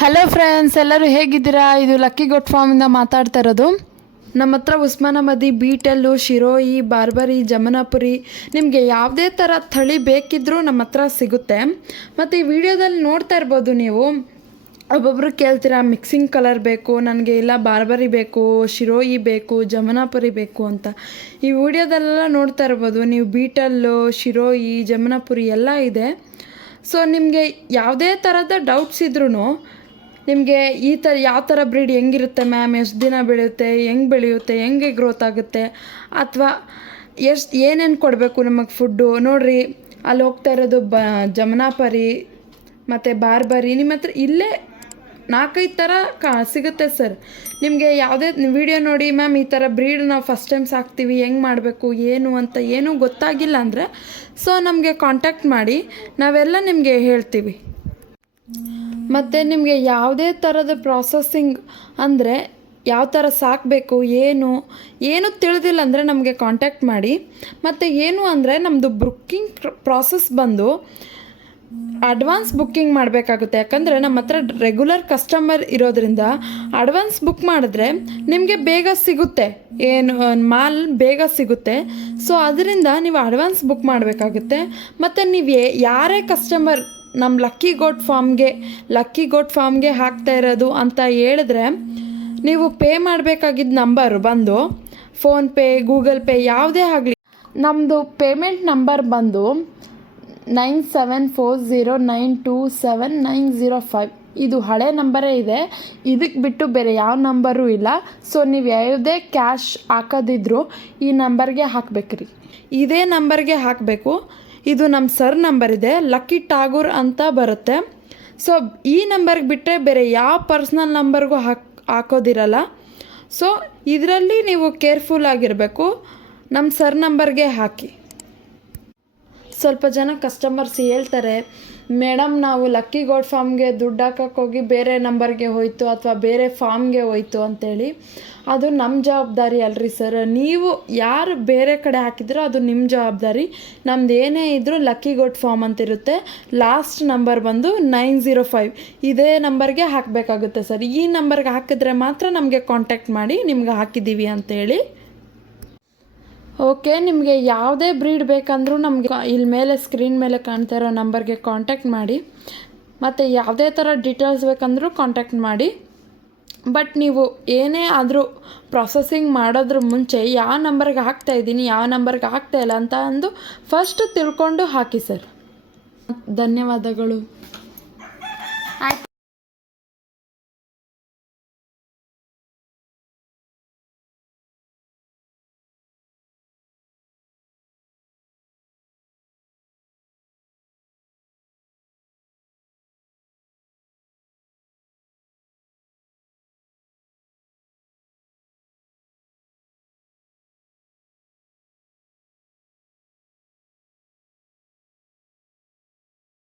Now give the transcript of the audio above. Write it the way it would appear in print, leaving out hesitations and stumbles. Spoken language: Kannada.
ಹಲೋ ಫ್ರೆಂಡ್ಸ್, ಎಲ್ಲರೂ ಹೇಗಿದ್ದೀರಾ? ಇದು ಲಕ್ಕಿ ಗೋಟ್ ಫಾರ್ಮಿಂದ ಮಾತಾಡ್ತಾ ಇರೋದು. ನಮ್ಮ ಹತ್ರ ಉಸ್ಮಾನಾಬಾದಿ, ಬೀಟಲ್ಲು, ಶಿರೋಯಿ, ಬಾರ್ಬರಿ, ಜಮನಾಪುರಿ ನಿಮಗೆ ಯಾವುದೇ ಥರ ತಳಿ ಬೇಕಿದ್ದರೂ ನಮ್ಮ ಹತ್ರ ಸಿಗುತ್ತೆ. ಮತ್ತು ಈ ವಿಡಿಯೋದಲ್ಲಿ ನೋಡ್ತಾ ಇರ್ಬೋದು ನೀವು, ಒಬ್ಬೊಬ್ಬರು ಕೇಳ್ತೀರಾ ಮಿಕ್ಸಿಂಗ್ ಕಲರ್ ಬೇಕು ನನಗೆ, ಇಲ್ಲ ಬಾರ್ಬರಿ ಬೇಕು, ಶಿರೋಯಿ ಬೇಕು, ಜಮನಾಪುರಿ ಬೇಕು ಅಂತ. ಈ ವಿಡಿಯೋದಲ್ಲೆಲ್ಲ ನೋಡ್ತಾ ಇರ್ಬೋದು ನೀವು, ಬೀಟಲ್ಲು, ಶಿರೋಯಿ, ಜಮನಾಪುರಿ ಎಲ್ಲ ಇದೆ. ಸೊ ನಿಮಗೆ ಯಾವುದೇ ಥರದ ಡೌಟ್ಸ್ ಇದ್ರೂ, ನಿಮಗೆ ಈ ಥರ ಯಾವ ಥರ ಬ್ರೀಡ್ ಹೆಂಗಿರುತ್ತೆ ಮ್ಯಾಮ್, ಎಷ್ಟು ದಿನ ಬೆಳೆಯುತ್ತೆ, ಹೆಂಗೆ ಬೆಳೆಯುತ್ತೆ, ಹೆಂಗೆ ಗ್ರೋತ್ ಆಗುತ್ತೆ, ಅಥವಾ ಏನೇನು ಕೊಡಬೇಕು ನಮಗೆ ಫುಡ್ಡು ನೋಡಿರಿ. ಅಲ್ಲಿ ಹೋಗ್ತಾ ಇರೋದು ಜಮನಾಪರಿ ಮತ್ತು ಬಾರ್ಬರಿ ನಿಮ್ಮ ಹತ್ರ ಇಲ್ಲೇ 4-5 ಥರ ಸಿಗುತ್ತೆ ಸರ್. ನಿಮಗೆ ಯಾವುದೇ ವಿಡಿಯೋ ನೋಡಿ ಮ್ಯಾಮ್ ಈ ಥರ ಬ್ರೀಡ್ ನಾವು ಫಸ್ಟ್ ಟೈಮ್ ಸಾಕ್ತೀವಿ, ಹೆಂಗೆ ಮಾಡಬೇಕು ಏನು ಅಂತ ಏನೂ ಗೊತ್ತಾಗಿಲ್ಲ ಅಂದರೆ ಸೊ ನಮಗೆ ಕಾಂಟ್ಯಾಕ್ಟ್ ಮಾಡಿ, ನಾವೆಲ್ಲ ನಿಮಗೆ ಹೇಳ್ತೀವಿ. ಮತ್ತು ನಿಮಗೆ ಯಾವುದೇ ಥರದ ಪ್ರಾಸೆಸ್ಸಿಂಗ್ ಅಂದರೆ ಯಾವ ಥರ ಸಾಕಬೇಕು ಏನು ತಿಳಿದಿಲ್ಲ ಅಂದರೆ ನಮಗೆ ಕಾಂಟ್ಯಾಕ್ಟ್ ಮಾಡಿ. ಮತ್ತು ಏನು ಅಂದರೆ ನಮ್ಮದು ಬುಕ್ಕಿಂಗ್ ಪ್ರಾಸೆಸ್ ಬಂದು ಅಡ್ವಾನ್ಸ್ ಬುಕ್ಕಿಂಗ್ ಮಾಡಬೇಕಾಗುತ್ತೆ. ಯಾಕಂದರೆ ನಮ್ಮ ಹತ್ರ ರೆಗ್ಯುಲರ್ ಕಸ್ಟಮರ್ ಇರೋದ್ರಿಂದ ಅಡ್ವಾನ್ಸ್ ಬುಕ್ ಮಾಡಿದ್ರೆ ನಿಮಗೆ ಬೇಗ ಸಿಗುತ್ತೆ, ಮಾಲ್ ಬೇಗ ಸಿಗುತ್ತೆ. ಸೊ ಅದರಿಂದ ನೀವು ಅಡ್ವಾನ್ಸ್ ಬುಕ್ ಮಾಡಬೇಕಾಗುತ್ತೆ. ಮತ್ತು ನೀವು ಯಾರೇ ಕಸ್ಟಮರ್ ನಮ್ಮ ಲಕ್ಕಿ ಗೋಟ್ ಫಾರ್ಮ್ಗೆ ಹಾಕ್ತಾ ಇರೋದು ಅಂತ ಹೇಳಿದ್ರೆ, ನೀವು ಪೇ ಮಾಡಬೇಕಾಗಿದ್ದ ನಂಬರ್ ಬಂದು ಫೋನ್ಪೇ, ಗೂಗಲ್ ಪೇ ಯಾವುದೇ ಆಗಲಿ, ನಮ್ಮದು ಪೇಮೆಂಟ್ ನಂಬರ್ ಬಂದು 9740927905. ಇದು ಹಳೆ ನಂಬರೇ ಇದೆ, ಇದಕ್ಕೆ ಬಿಟ್ಟು ಬೇರೆ ಯಾವ ನಂಬರೂ ಇಲ್ಲ. ಸೊ ನೀವು ಯಾವುದೇ ಕ್ಯಾಶ್ ಹಾಕೋದಿದ್ರು ಈ ನಂಬರ್ಗೆ ಹಾಕಬೇಕ್ರಿ, ಇದೇ ನಂಬರ್ಗೆ ಹಾಕಬೇಕು. ಇದು ನಮ್ಮ ಸರ್ ನಂಬರ್ ಇದೆ, ಲಕ್ಕಿ ಟಾಗೂರ್ ಅಂತ ಬರುತ್ತೆ. ಸೊ ಈ ನಂಬರ್ಗೆ ಬಿಟ್ಟರೆ ಬೇರೆ ಯಾವ ಪರ್ಸ್ನಲ್ ನಂಬರ್ಗೂ ಹಾಕೋದಿರಲ್ಲ. ಸೊ ಇದರಲ್ಲಿ ನೀವು ಕೇರ್ಫುಲ್ ಆಗಿರಬೇಕು, ನಮ್ಮ ಸರ್ ನಂಬರ್ಗೆ ಹಾಕಿ. ಸ್ವಲ್ಪ ಜನ ಕಸ್ಟಮರ್ಸ್ ಹೇಳ್ತಾರೆ, ಮೇಡಮ್ ನಾವು ಲಕ್ಕಿ ಗೋಟ್ ಫಾರ್ಮ್ಗೆ ದುಡ್ಡು ಹಾಕೋಕ್ಕೋಗಿ ಬೇರೆ ನಂಬರ್ಗೆ ಹೋಯಿತು ಅಥವಾ ಬೇರೆ ಫಾರ್ಮ್ಗೆ ಹೋಯಿತು ಅಂತೇಳಿ. ಅದು ನಮ್ಮ ಜವಾಬ್ದಾರಿ ಅಲ್ರಿ ಸರ್. ನೀವು ಯಾರು ಬೇರೆ ಕಡೆ ಹಾಕಿದ್ರೋ ಅದು ನಿಮ್ಮ ಜವಾಬ್ದಾರಿ. ನಮ್ದು ಏನೇ ಇದ್ದರೂ ಲಕ್ಕಿ ಗೋಟ್ ಫಾರ್ಮ್ ಅಂತಿರುತ್ತೆ. ಲಾಸ್ಟ್ ನಂಬರ್ ಬಂದು 905, ಇದೇ ನಂಬರ್ಗೆ ಹಾಕಬೇಕಾಗುತ್ತೆ ಸರ್. ಈ ನಂಬರ್ಗೆ ಹಾಕಿದ್ರೆ ಮಾತ್ರ ನಮಗೆ ಕಾಂಟ್ಯಾಕ್ಟ್ ಮಾಡಿ ನಿಮ್ಗೆ ಹಾಕಿದ್ದೀವಿ ಅಂತೇಳಿ. ಓಕೆ, ನಿಮಗೆ ಯಾವುದೇ ಬ್ರೀಡ್ ಬೇಕಂದ್ರೂ ನಮಗೆ ಇಲ್ಲಿ ಮೇಲೆ ಸ್ಕ್ರೀನ್ ಮೇಲೆ ಕಾಣ್ತಾ ಇರೋ ನಂಬರ್ಗೆ ಕಾಂಟ್ಯಾಕ್ಟ್ ಮಾಡಿ. ಮತ್ತು ಯಾವುದೇ ಥರ ಡೀಟೇಲ್ಸ್ ಬೇಕಂದ್ರೂ ಕಾಂಟ್ಯಾಕ್ಟ್ ಮಾಡಿ. ಬಟ್ ನೀವು ಏನೇ ಆದರೂ ಪ್ರೊಸೆಸಿಂಗ್ ಮಾಡೋದ್ರ ಮುಂಚೆ ಯಾವ ನಂಬರ್ಗೆ ಹಾಕ್ತಾಯಿದ್ದೀನಿ, ಯಾವ ನಂಬರ್ಗೆ ಹಾಕ್ತಾಯಿಲ್ಲ ಅಂತ ಅಂದು ಫಸ್ಟ್ ತಿಳ್ಕೊಂಡು ಹಾಕಿ ಸರ್. ಧನ್ಯವಾದಗಳು.